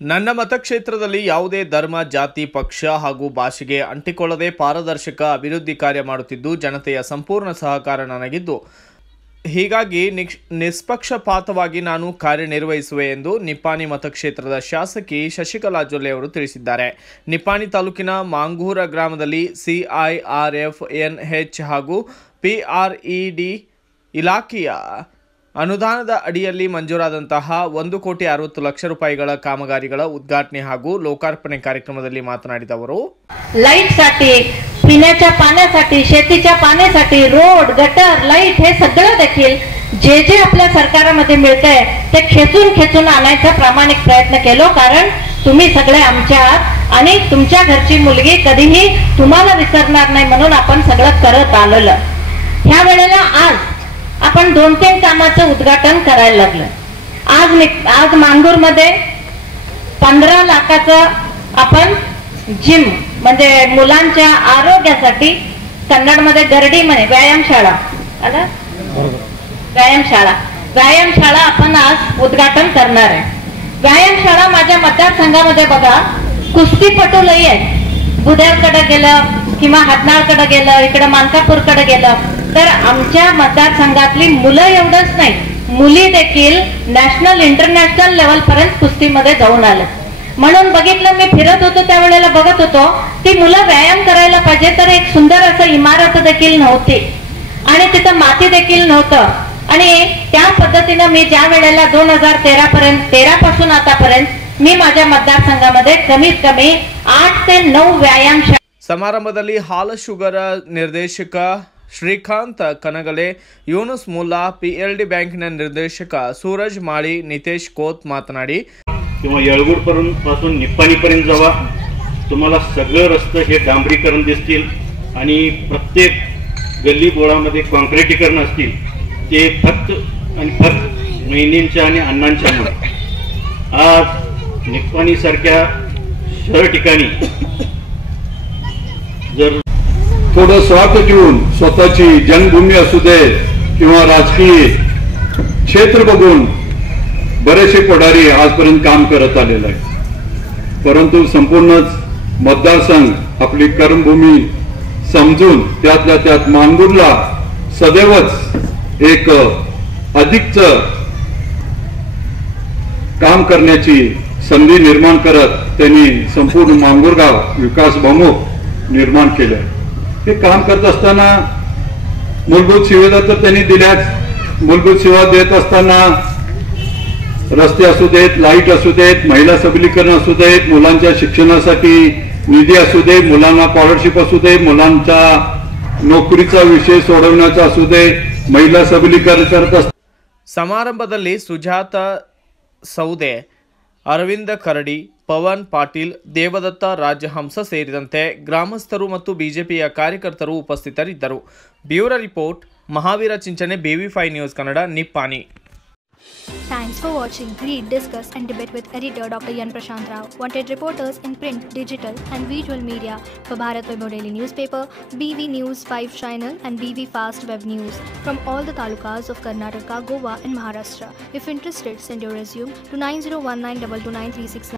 ನನ್ನ ಮತಕ್ಷೇತ್ರದಲ್ಲಿ ಯಾವುದೇ ಧರ್ಮ, ಜಾತಿ, ಪಕ್ಷ ಹಾಗೂ ಭಾಷೆಗೆ ಅಂಟಿಕೊಳ್ಳದೆ ಪಾರದರ್ಶಕ ಅಭಿವೃದ್ಧಿ ಕಾರ್ಯ ಮಾಡುತ್ತಿದ್ದು ಜನತೆಯ ಸಂಪೂರ್ಣ ಸಹಕಾರ ನನಗಿದ್ದು ಹೀಗಾಗಿ ನಿಷ್ಪಕ್ಷಪಾತವಾಗಿ ನಾನು ಕಾರ್ಯನಿರ್ವಹಿಸುವೆ ಎಂದು ನಿಪ್ಪಾಣಿ ಮತಕ್ಷೇತ್ರದ ಶಾಸಕಿ ಶಶಿಕಲಾ ಜೊಲ್ಲೆ ಅವರು ತಿಳಿಸಿದ್ದಾರೆ. ನಿಪ್ಪಾಣಿ ತಾಲೂಕಿನ ಮಾಂಗೂರ ಗ್ರಾಮದಲ್ಲಿ CIRF NH ಹಾಗೂ PRED ಇಲಾಖೆಯ ಅನುದಾನದ ಅಡಿಯಲ್ಲಿ ಮಂಜೂರಾದಂತಹ 1,60 ಲಕ್ಷ ರೂಪಾಯಿಗಳ ಕಾಮಗಾರಿಗಳ उद्घाटने ಹಾಗೂ लोकार्पणे कार्यक्रमाದಲ್ಲಿ ಮಾತನಾಡಿದ ಅವರು, लाईट साठी, पिण्याच्या पाण्यासाठी, शेतीच्या पाण्यासाठी, रोड, गटर, लाईट हे सगळं देखील जे जे आपल्या सरकारमध्ये मिळतंय ते खेचून आणायचा प्रामाणिक प्रयत्न केलो. कारण तुम्ही सगळे आमच्या आहात आणि तुमच्या घरची मुलगी कधीही तुम्हाला विसरणार नाही म्हणून आपण सगळं करत आलेलो. ह्या वेळेला आज आपण 2-3 कामाचं उद्घाटन करायला लागलो. आज मांगूर मध्ये 15 लाखाचं आपण जिम म्हणजे मुलांच्या आरोग्यासाठी कन्नडमध्ये गरडी म्हणे व्यायामशाळा आला व्यायामशाळा आपण आज उद्घाटन करणार आहे. व्यायामशाळा माझ्या मतदारसंघामध्ये बघा कुस्तीपटू लई आहे. बुद्यारकडे गेलं किंवा हातनाळकडे गेलं, इकडे मानकापूरकडे गेलं तर आमच्या मतदारसंघातली मुलं एवढंच नाही, मुली देखील नॅशनल इंटरनॅशनल लेवल पर्यंत कुस्तीमध्ये जाऊन आले. म्हणून बघितलं, मी फिरत होतो त्यावेळेला बघत होतो ती मुलं व्यायाम करायला पाहिजे तर एक सुंदर असं इमारत देखील नव्हती आणि तिथं माती देखील नव्हतं आणि त्या पद्धतीने मी ज्या वेळेला 2013 पासून आतापर्यंत मी माझ्या मतदारसंघामध्ये कमीत कमी 8 ते 9 व्यायाम ಸಮಾರಂಭದಲ್ಲಿ ಹಾಲ ಶುಗರ್ ನಿರ್ದೇಶಕ ಶ್ರೀಕಾಂತ್ ಕನಗಲೆ, ಯೂನುಸ್ ಮುಲ್ಲಾ, PLD बँकನ ನಿರ್ದೇಶಕ सूरज माळी, नितेश कोत मातनाडी किंवा येळगुड पासून निप्पाणी पर्यंत जावा, तुम्हाला सगळे रस्ते हे डांबरीकरण दिसतील आणि प्रत्येक गल्ली बोळामध्ये कॉन्क्रीटीकरण असतील. ते फक्त महिनींच्या आणि अण्णांच्यामुळे आज निप्पाणी सारख्या शहर ठिकाणी जर थोडं स्वार्थ ठेवून स्वतःची जन्मभूमी असू दे किंवा राजकीय क्षेत्र बघून बरेचसे पुढारी आजपर्यंत काम करत आलेले आहे. परंतु संपूर्ण मतदारसंघ आपली कर्मभूमी समजून त्यातल्या त्यात मांगूरला सदैवच एक अधिकच काम करण्याची संधी निर्माण करत त्यांनी संपूर्ण मांगूर गाव विकास भूमुख निर्माण केलं. हे काम करत असताना मूलभूत सुविधा तर त्यांनी दिल्याच, मूलभूत सेवा देत असताना रस्ते असू देत, लाईट असू देत, महिला सबलीकरण असू देत, मुलांच्या शिक्षणासाठी निधी असू दे, मुलांना स्कॉलरशिप असू दे, मुलांच्या नोकरीचा विषय सोडवण्याचा असू दे, महिला सबलीकरण करत असतात. ಸಮಾರಂಭದಲ್ಲಿ ಸುಜಾತ ಸೌದೆ, ಅರವಿಂದ ಕರಡಿ, ಪವನ್ ಪಾಟೀಲ್, ದೇವದತ್ತ ರಾಜಹಂಸ ಸೇರಿದಂತೆ ಗ್ರಾಮಸ್ಥರು ಮತ್ತು ಬಿಜೆಪಿಯ ಕಾರ್ಯಕರ್ತರು ಉಪಸ್ಥಿತರಿದ್ದರು. Bureau report, Mahaveer Chinchane, BV5 news Kannada, Nipani. Thanks for watching. Read, discuss and debate with editor Dr. Yan Prashant Rao. Wanted reporters in print, digital and visual media for Bharat Vaibhav Daily Newspaper, BV News 5 Channel and BV Fast Web News from all the talukas of Karnataka, Goa and Maharashtra. If interested, send your resume to 9019229369.